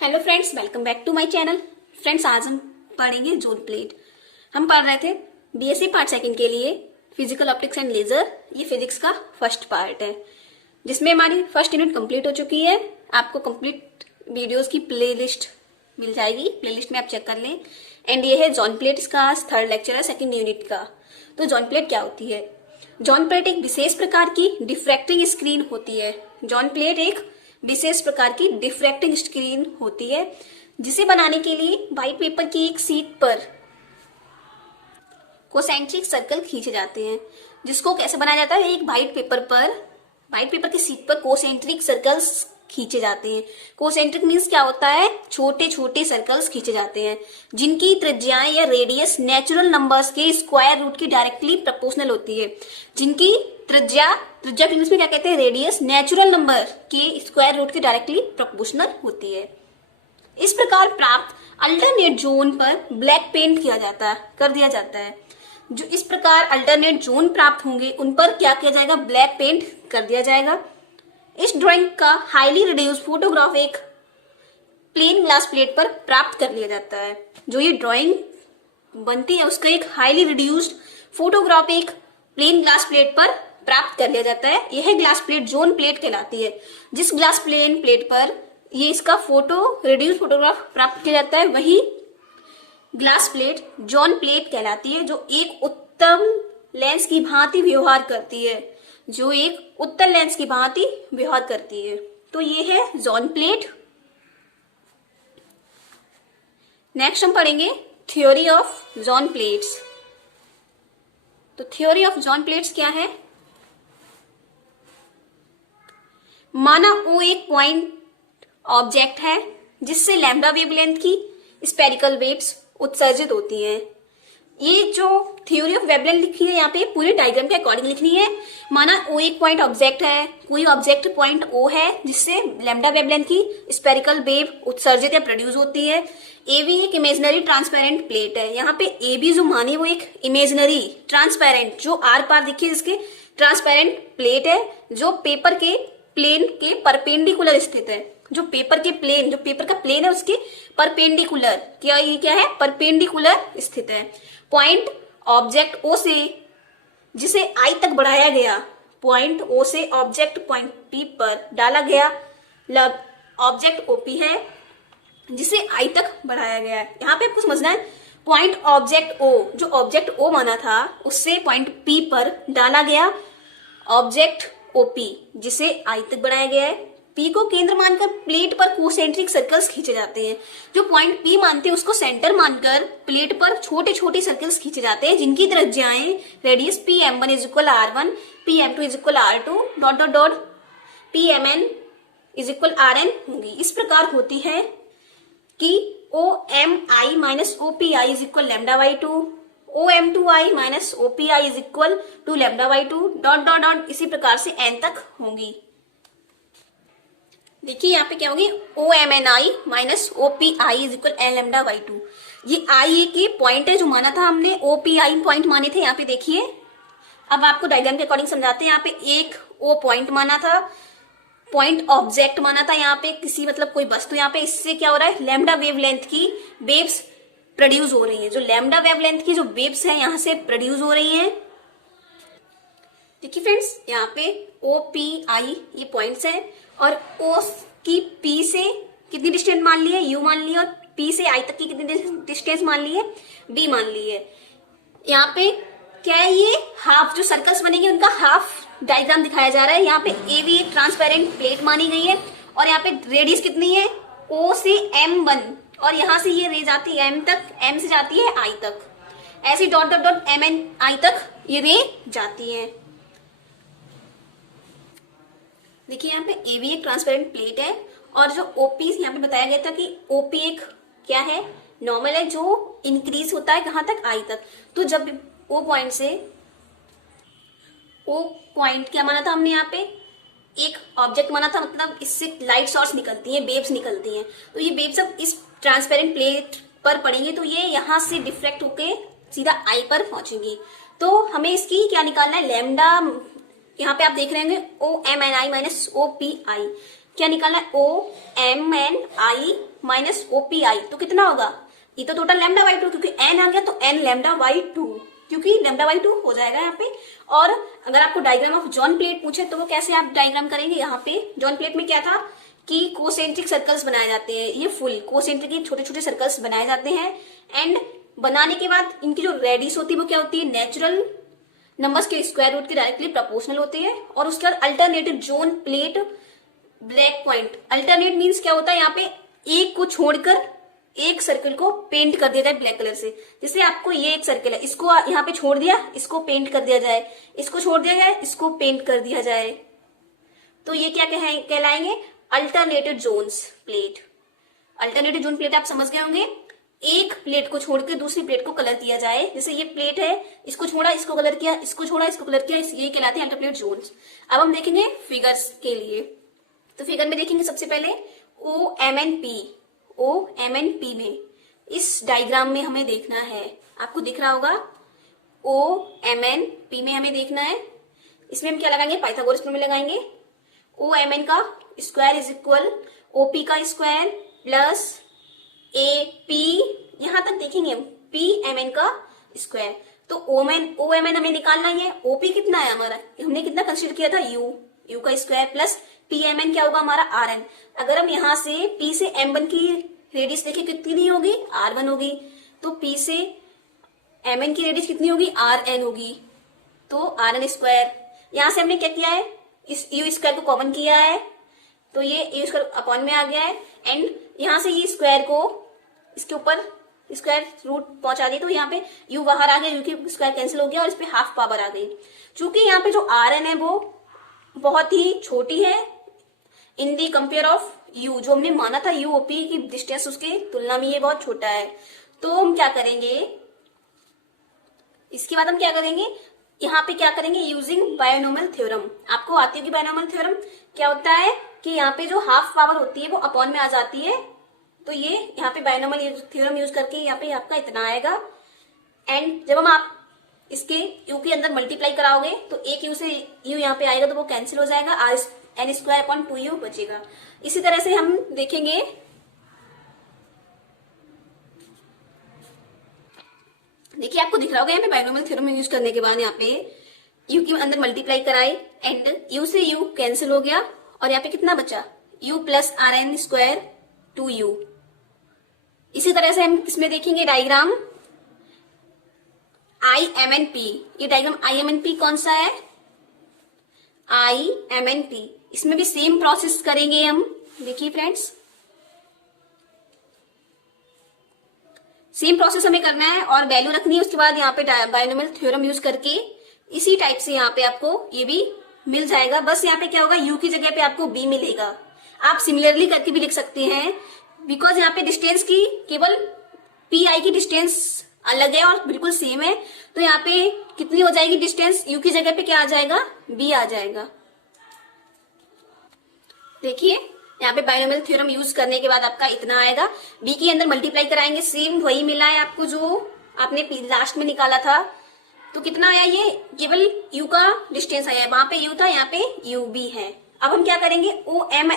Hello friends, welcome back to my channel. Friends, आज हम पढ़ेंगे जोन प्लेट। हम पढ़ रहे थे बीएससी पार्ट सेकंड के लिए फिजिकल ऑप्टिक्स एंड लेजर। ये फिजिक्स का फर्स्ट पार्ट है जिसमें हमारी फर्स्ट यूनिट कंप्लीट हो चुकी है। आपको कंप्लीट वीडियोस की प्लेलिस्ट मिल जाएगी, प्लेलिस्ट में आप चेक कर लें। एंड ये है जॉन प्लेट, इसका आज थर्ड लेक्चर है सेकेंड यूनिट का। तो जॉन प्लेट क्या होती है? जॉन प्लेट एक विशेष प्रकार की डिफ्रैक्टिंग स्क्रीन होती है। जॉन प्लेट एक विशेष प्रकार की डिफ्रैक्टिंग स्क्रीन होती है जिसे बनाने के लिए व्हाइट पेपर की एक शीट पर कोसेंट्रिक सर्कल खींचे जाते हैं। जिसको कैसे बनाया जाता है? एक व्हाइट पेपर की शीट पर कोसेंट्रिक सर्कल्स खींचे जाते हैं। कोसेंट्रिक मीन्स क्या होता है? छोटे छोटे सर्कल्स खींचे जाते हैं जिनकी त्रिज्याएं या रेडियस नेचुरल नंबर्स के स्क्वायर रूट की डायरेक्टली प्रोपोर्शनल होती है। जिनकी त्रिज्या इंग्लिश में क्या कहते हैं? रेडियस नेचुरल नंबर के स्क्वायर रूट की डायरेक्टली प्रोपोर्शनल होती है। इस प्रकार प्राप्त अल्टरनेट जोन पर ब्लैक पेंट कर दिया जाता है। जो इस प्रकार अल्टरनेट जोन प्राप्त होंगे उन पर क्या किया जाएगा? ब्लैक पेंट कर दिया जाएगा। इस ड्राइंग का हाईली रिड्यूस्ड फोटोग्राफ एक प्लेन ग्लास प्लेट पर प्राप्त कर लिया जाता है। जो ये ड्राइंग बनती है उसका एक हाईली रिड्यूस्ड फोटोग्राफ एक प्लेन ग्लास प्लेट पर प्राप्त कर लिया जाता है। यह ग्लास प्लेट जोन प्लेट कहलाती है। जिस ग्लास प्लेट पर ये इसका रिड्यूस्ड फोटोग्राफ प्राप्त किया जाता है वही ग्लास प्लेट जॉन प्लेट कहलाती है, जो एक उत्तम लेंस की भांति व्यवहार करती है। तो ये है जॉन प्लेट। नेक्स्ट हम पढ़ेंगे थ्योरी ऑफ जॉन प्लेट्स। तो थ्योरी ऑफ जॉन प्लेट्स क्या है? माना O एक पॉइंट ऑब्जेक्ट है जिससे लैम्डा वेवलेंथ की स्पेरिकल वेव्स उत्सर्जित होती हैं। ये जो थ्योरी ऑफ वेवलेंथ लिखी है यहाँ पे पूरे डायग्राम के अकॉर्डिंग लिखनी है। माना O एक पॉइंट ऑब्जेक्ट है, कोई ऑब्जेक्ट पॉइंट O है जिससे लैम्डा वेवलेंथ की स्पेरिकल वेव उत्सर्जित या प्रोड्यूस होती है। AB एक इमेजिनरी ट्रांसपेरेंट प्लेट है। यहाँ पे AB जो मानी वो एक इमेजिनरी ट्रांसपेरेंट, जो आर पार दिखिए जिसके ट्रांसपेरेंट प्लेट है, जो पेपर के प्लेन के परपेंडिकुलर स्थित है। जो पेपर का प्लेन है उसके परपेंडिकुलर क्या है? परपेंडिकुलर स्थित है। पॉइंट ऑब्जेक्ट O से जिसे I तक बढ़ाया गया, पॉइंट O से ऑब्जेक्ट पॉइंट P पर डाला गया, मतलब ऑब्जेक्ट OP है जिसे I तक बढ़ाया गया है। यहाँ पे आपको समझना है पॉइंट ऑब्जेक्ट O, जो ऑब्जेक्ट O माना था उससे पॉइंट P पर डाला गया ऑब्जेक्ट OP जिसे I तक बढ़ाया गया है। P को केंद्र मानकर प्लेट पर कोसेंट्रिक सर्कल्स खींचे जाते हैं। जो पॉइंट P मानते हैं उसको सेंटर मानकर प्लेट पर छोटे छोटे सर्कल्स खींचे जाते हैं जिनकी त्रिज्याएं radius PM1 is equal R1, PM2 is equal R2 dot dot dot PMN is equal RN होंगी। इस प्रकार होती है कि OMI minus OPI is equal lambda by 2, OM2I minus OPI is equal to lambda by 2 dot dot dot, इसी प्रकार से N तक होंगी। देखिए यहाँ पे क्या होगी? OMNI minus OPI is equal N lambda by 2। ये I के पॉइंट है जो माना था हमने, OPI पॉइंट माने थे। यहाँ पे देखिए, अब आपको डायग्राम के अकॉर्डिंग समझाते हैं। यहाँ पे एक O पॉइंट माना था, पॉइंट ऑब्जेक्ट माना था यहाँ पे किसी कोई वस्तु। यहाँ पे इससे क्या हो रहा है? लैम्डा वेवलेंथ की वेव्स प्रोड्यूस हो रही है। जो लैम्डा वेवलेंथ की जो वेव्स है यहाँ से प्रोड्यूस हो रही है। देखिए फ्रेंड्स, यहाँ पे OPI ये पॉइंट्स हैं और O की P से कितनी डिस्टेंस मान ली है? U मान ली है। और P से I तक की कितनी डिस्टेंस मान ली है? B मान ली है। यहाँ पे क्या है? ये हाफ जो सर्कल्स बनेंगे उनका हाफ डायग्राम दिखाया जा रहा है। यहाँ पे AB एक ट्रांसपेरेंट प्लेट मानी गई है और यहाँ पे रेडियस कितनी है? O से M1, और यहाँ से ये रे जाती है M तक, M से जाती है I तक, ऐसे डॉट डॉट डॉट MNI तक ये रे जाती है। देखिए यहाँ पे AB एक ट्रांसपेरेंट प्लेट है और जो OP यहाँ पे बताया गया था कि OP एक क्या है? नॉर्मल है जो इंक्रीज होता है कहाँ तक? I तक। तो जब O पॉइंट क्या माना था हमने? यहाँ पे एक ऑब्जेक्ट माना था, मतलब इससे लाइट सोर्स निकलती है, वेव्स निकलती हैं। तो ये वेव्स अब इस ट्रांसपेरेंट प्लेट पर पड़ेंगे तो ये यहाँ से डिफ्रेक्ट होके सीधा I पर पहुंचेंगी। तो हमें इसकी क्या निकालना है? लैम्डा, यहाँ पे आप देख रहे होंगे OMNI माइनस OPI। क्या निकालना है, O M N I minus O P I, तो कितना होगा, ये तो टोटल लैम्डा बाई 2, क्योंकि एन आ गया तो एन लैम्डा बाई 2, क्योंकि लैम्डा बाई 2 हो जाएगा यहाँ पे। और अगर आपको डायग्राम ऑफ जॉन प्लेट पूछे तो वो कैसे आप डायग्राम करेंगे, यहाँ पे जॉन प्लेट में क्या था कि कोसेंट्रिक सर्कल्स बनाए जाते हैं, ये फुल कोसेंट्रिक के छोटे छोटे सर्कल्स बनाए जाते हैं। एंड बनाने के बाद इनकी जो रेडियस होती है वो क्या होती है, नेचुरल नंबर्स के स्क्वायर रूट के डायरेक्टली प्रोपोर्शनल होती है। और उसके बाद alternative zone plate black point, alternate means क्या होता है, यहाँ पे एक को छोड़कर एक सर्कल को पेंट कर दिया जाए ब्लैक कलर से। जैसे आपको ये एक सर्कल है, इसको यहाँ पे छोड़ दिया, इसको पेंट कर दिया जाए, इसको छोड़ दिया जाए, इसको पेंट कर दिया जाए, तो ये क्या कहलाएंगे, alternated zones plate. Alternative zone plate आप समझ गए होंगे, एक प्लेट को छोड़ के दूसरी प्लेट को कलर किया जाए। जैसे ये प्लेट है, इसको छोड़ा, इसको कलर किया, इसको छोड़ा, इसको कलर किया, ये कहलाते हैं अल्टरनेट जोन्स। अब हम देखेंगे फिगर्स के लिए, तो फिगर में देखेंगे सबसे पहले O M N P, O M N P में इस डायग्राम में हमें देखना है, आपको दिख रहा होगा, ओ एम एन पी में हमें देखना है। इसमें हम क्या लगाएंगे, पाइथागोरस प्रमेय लगाएंगे। ओ एम एन का स्क्वायर इज इक्वल ओपी का स्क्वायर प्लस ए पी, यहां तक देखेंगे हम, पी एम एन का स्क्वायर। तो ओ एम एन हमें निकालना ही है, ओपी कितना है हमारा, हमने कितना कंसिडर किया था, यू का square plus P M N क्या होगा हमारा, आर एन। अगर हम यहां से पी से एम वन की रेडियस देखें कितनी होगी, आर वन होगी, तो पी से एम एन की रेडियस कितनी होगी, आर एन होगी, तो आर एन स्क्वायर। यहां से हमने क्या किया है, इस यू स्क्वायर को कॉमन किया है, तो ये यू स्क्वायर अपॉन में आ गया है। एंड यहां से ये स्क्वायर को इसके ऊपर स्क्वायर रूट पहुंचा दी, तो यहाँ पे यू बाहर आ गया, यू की स्क्वायर कैंसिल हो गया और इस पे हाफ पावर आ गई। चूंकि यहाँ पे जो आर एन है वो बहुत ही छोटी है इन दी कंपेयर ऑफ यू, जो हमने माना था यू ओपी की डिस्टेंस, उसके तुलना में ये बहुत छोटा है। तो हम क्या करेंगे, इसके बाद हम क्या करेंगे, यहाँ पे क्या करेंगे, यूजिंग बायनोमियल थ्योरम। आपको आती होगी बायनोमियल थ्योरम, क्या होता है कि यहाँ पे जो हाफ पावर होती है वो अपॉन में आ जाती है, तो ये यहाँ पे बायनोमियल थ्योरम यूज करके यहाँ पे आपका इतना आएगा। एंड जब हम आप इसके यू के अंदर मल्टीप्लाई कराओगे तो एक यू से यू यहाँ पे आएगा तो वो कैंसिल हो जाएगा, are n square upon 2u बचेगा। इसी तरह से हम देखेंगे, देखिए आपको दिख रहा होगा यहाँ पे बायनोमियल थ्योरम यूज करने के बाद यहाँ पे यू के अंदर मल्टीप्लाई कराई एंड यू से यू कैंसिल हो गया और यहाँ पे कितना बचा, u plus r n square 2u। इसी तरह से हम इसमें देखेंगे diagram I M N P, ये diagram I M N P कौन सा है, आई एम एन पी। इसमें भी सेम प्रोसेस करेंगे हम, देखिए फ्रेंड्स सेम प्रोसेस हमें करना है और वैल्यू रखनी है। उसके बाद यहाँ पे बायनोमियल थ्योरम यूज करके इसी टाइप से यहाँ पे आपको ये भी मिल जाएगा। बस यहाँ पे क्या होगा, u की जगह पे आपको b मिलेगा। आप सिमिलरली करके भी लिख सकते हैं, बिकॉज यहाँ पे डिस्टेंस की केवल पी आई की डिस्टेंस अलग है और बिल्कुल सेम है, तो यहाँ पे कितनी हो जाएगी डिस्टेंस, u की जगह पे क्या आ जाएगा, b आ जाएगा। देखिए यहाँ पे बायनोमियल थ्योरम यूज करने के बाद आपका इतना आएगा, b के अंदर मल्टीप्लाई कराएंगे, सेम वही मिला है आपको जो आपने लास्ट में निकाला था। तो कितना आया, ये केवल u का डिस्टेंस आया है, वहां पे u था, यहाँ पे ub है। अब हम क्या करेंगे, o m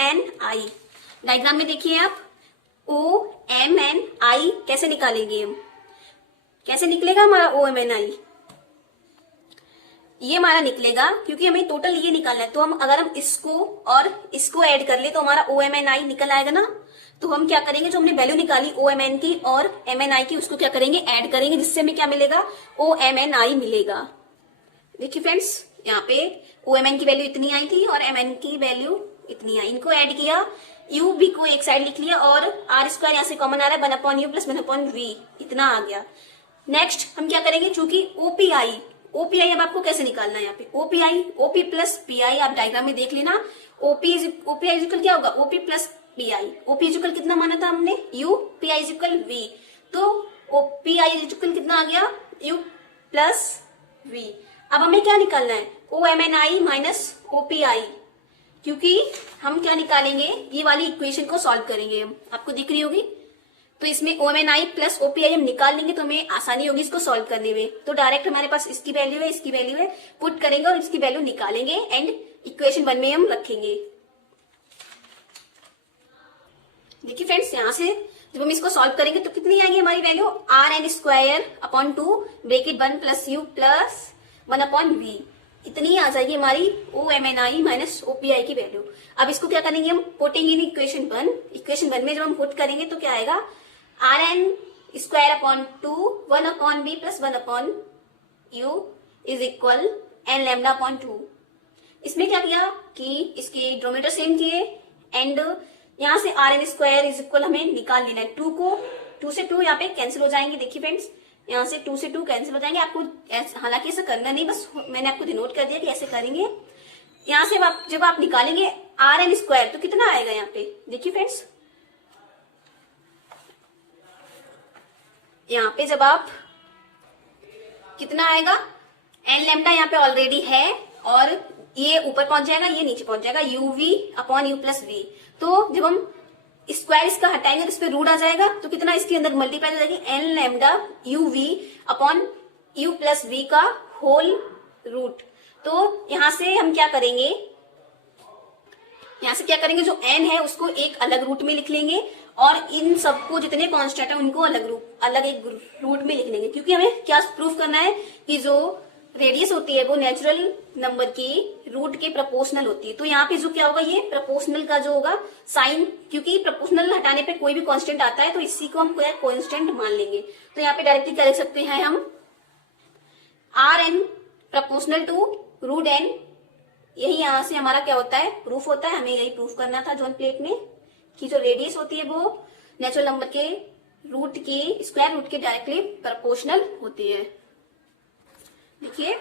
n i diagram में देखिए आप, o m n i कैसे निकालेंगे हम, कैसे निकलेगा हमारा o m n i, ये हमारा निकलेगा क्योंकि हमें टोटल ये निकालना है। तो हम अगर हम इसको और इसको ऐड कर ले तो हमारा o m n i निकल आएगा ना। तो हम क्या करेंगे, जो हमने वैल्यू निकाली o m n की और m n i की, उसको क्या करेंगे, ऐड करेंगे, जिससे हमें क्या मिलेगा, o m n i मिलेगा। देखिए फ्रेंड्स यहाँ पे o m n की वैल्यू इतनी आई थी और m n की वैल्यू इतनी आई, इनको ऐड किया, u b को एक साइड लिख लिया और r स्क्वायर यहाँ से कॉमन आ रहा है, 1/u प्लस 1/v इतना आ गया। नेक्स्ट हम क्या करेंगे, चूंकि ओपीआई अब आपको कैसे निकालना है, यहाँ पे ओपी प्लस पीआई आप डायग्राम में देख लेना। ओपीआई इक्वल क्या होगा, OP plus pi, OP equal कितना माना था हमने, यू, पीआई इक्वल वी, तो ओपीआई इक्वल कितना आ गया, यू प्लस वी। अब हमें क्या निकालना है, O M N I minus OPI, क्योंकि हम क्या निकालेंगे, ये वाली इक्वेशन को सॉल्व करेंगे हम, आपको दिख रही होगी। तो इसमें ओ एम एन आई प्लस ओपीआई हम निकाल लेंगे तो हमें आसानी होगी इसको सॉल्व करने में। तो डायरेक्ट हमारे पास इसकी वैल्यू है, इसकी वैल्यू है, पुट करेंगे और इसकी वैल्यू निकालेंगे एंड इक्वेशन 1 में हम रखेंगे। देखिए फ्रेंड्स, यहाँ से जब हम इसको सॉल्व करेंगे तो कितनी आएगी हमारी value, Rn² bracket 1 plus you plus 1/v, इतनी आ जाएगी हमारी OMNI माइनस OPI की वैल्यू। अब इसको क्या करेंगे हम, पुटिंग इन इक्वेशन 1। इक्वेशन 1 में जब हम पुट करेंगे तो क्या आएगा, Rn² 1/v plus 1/u is equal n λ/2। इसमें क्या किया कि इसके डिनोमिनेटर सेम किए एंड यहाँ से Rn² इज इक्वल हमें निकाल लेना है। 2 से 2 यहाँ पे कैंसिल हो जाएंगे। देखिए फ्रेंड्स, यहाँ से 2 से 2 कैंसिल हो जाएंगे। आपको हालांकि ऐसा करना नहीं, बस मैंने आपको डिनोट कर दिया कि ऐसे करेंगे। यहाँ से जब आप निकालेंगे Rn² तो कितना आएगा यहाँ पे, देखिए फ्रेंड्स, यहाँ पे जब आप कितना आएगा, n λ यहाँ पे ऑलरेडी है और ये ऊपर पहुंच जाएगा, ये नीचे पहुंच जाएगा, uv/u प्लस v। तो जब हम स्क्वायर इसका हटाएंगे तो इस पे रूट आ जाएगा, तो कितना इसके अंदर मल्टीप्लाई हो जाएगी, n λ uv/u प्लस v का होल रूट। तो यहां से हम क्या करेंगे, यहाँ से क्या करेंगे, जो n है उसको एक अलग रूट में लिख लेंगे और इन सबको जितने कांस्टेंट है उनको अलग एक रूट में लिख लेंगे, क्योंकि हमें क्या प्रूफ करना है कि जो रेडियस होती है वो नेचुरल नंबर की रूट के प्रोपोर्शनल होती है। तो यहाँ पे जो क्या होगा, ये प्रोपोर्शनल का जो होगा साइन, क्योंकि प्रोपोर्शनल हटाने पे कोई भी कांस्टेंट आता है तो इसी को हम कांस्टेंट मान लेंगे। तो यहाँ पे डायरेक्टली क्या लिख सकते हैं हम, Rn proportional to root n। यही यहाँ से हमारा क्या होता है, प्रूफ होता है। हमें यही प्रूफ करना था जॉन प्लेट में कि जो रेडियस होती है वो नेचुरल नंबर के रूट के स्क्वायर रूट के डायरेक्टली प्रोपोर्शनल होती है। देखिए,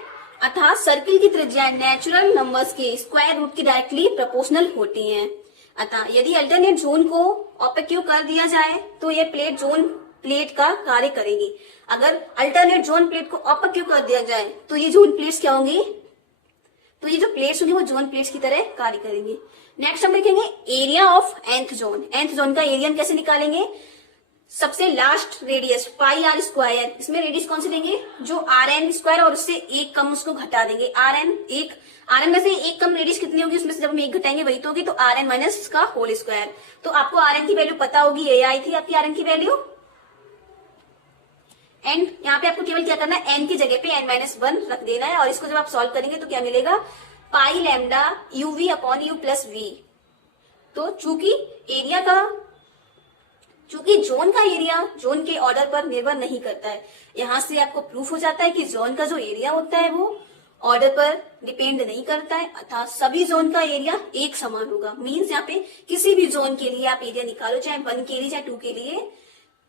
अर्थात सर्किल की त्रिज्या नेचुरल नंबर्स के स्क्वायर रूट की डायरेक्टली प्रोपोर्शनल होती हैं। अतः यदि अल्टरनेट जोन को ऑपेक्यू कर दिया जाए तो ये प्लेट जोन प्लेट का कार्य करेगी। अगर अल्टरनेट जोन प्लेट को ऑपेक्यू कर दिया जाए तो ये जोन प्लेट्स क्या होंगी, तो ये जो प्लेट्स होंगी वो जोन प्लेट्स की तरह कार्य करेंगी। नेक्स्ट हम लिखेंगे area of nth zone. nth zone का एरिया हम कैसे निकालेंगे, सबसे लास्ट रेडियस πr², इसमें रेडियस कौन सी लेंगे, जो Rn² और उससे एक कम उसको घटा देंगे। Rn में से एक कम रेडियस कितनी होगी, उसमें से जब हम एक घटाएंगे वही तो होगी, तो Rn माइनस उसका होल स्क्वायर। तो आपको Rn की वैल्यू पता होगी, ये आई थी आपकी Rn की वैल्यू। एंड यहाँ पे आपको केवल क्या करना है, n की जगह पे n-1 रख देना है और इसको जब आप सॉल्व करेंगे तो क्या मिलेगा, पाई लैम्डा uv/u प्लस v। तो चूंकि जोन का एरिया जोन के ऑर्डर पर निर्भर नहीं करता है, यहां से आपको प्रूफ हो जाता है कि जोन का जो एरिया होता है वो ऑर्डर पर डिपेंड नहीं करता है, अर्थात सभी जोन का एरिया एक समान होगा। मींस यहाँ पे किसी भी जोन के लिए आप एरिया निकालो, चाहे 1 के लिए चाहे 2 के लिए,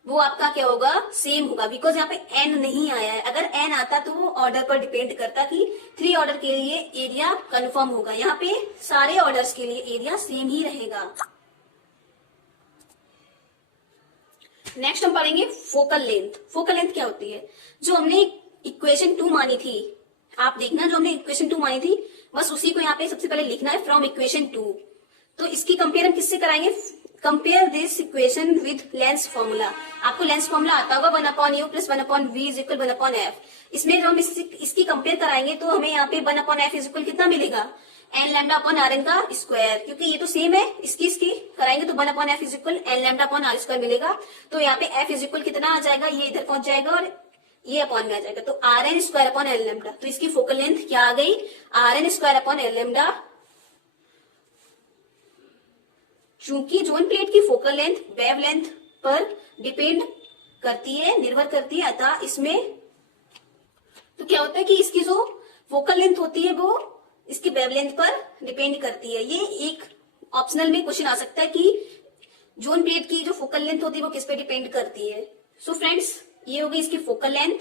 वो आपका क्या होगा, सेम होगा, बिकॉज यहाँ पे n नहीं आया है। अगर n आता तो वो ऑर्डर पर डिपेंड करता कि 3 ऑर्डर के लिए एरिया कंफर्म होगा। यहाँ पे सारे ऑर्डर्स के लिए एरिया सेम ही रहेगा। नेक्स्ट हम पढ़ेंगे फोकल लेंथ। फोकल लेंथ क्या होती है, जो हमने इक्वेशन 2 मानी थी, आप देखना जो हमने इक्वेशन 2 मानी थी बस उसी को यहाँ पे सबसे पहले लिखना है, फ्रॉम इक्वेशन 2। तो इसकी कंपेयर हम किससे कराएंगे, compare this equation with lens formula. आपको लेंस फॉर्मूला आता होगा 1/u plus 1/v is equal 1/f। इसमें जब हम इसकी कंपेयर कराएंगे तो हमें यहाँ पे 1/f इज इक्वल कितना मिलेगा, n λ/Rn का स्क्वायर, क्योंकि ये तो सेम है। इसकी कराएंगे तो 1/f is equal n λ/r² मिलेगा। तो यहाँ पे f इज इक्वल कितना आ जाएगा, ये इधर पहुंच जाएगा और ये अपॉन में आ जाएगा, तो Rn² n λ। तो इसकी फोकल लेंथ क्या आ गई, Rn² n λ। चूंकि जोन प्लेट की फोकल लेंथ वेव लेंथ पर डिपेंड करती है, निर्भर करती है, अतः इसमें तो क्या होता है कि इसकी जो फोकल लेंथ होती है वो इसकी वेवलेंथ पर डिपेंड करती है। ये एक ऑप्शनल में क्वेश्चन आ सकता है कि जोन प्लेट की जो फोकल लेंथ होती है वो किस पे डिपेंड करती है। सो फ्रेंड्स, ये होगी इसकी फोकल लेंथ।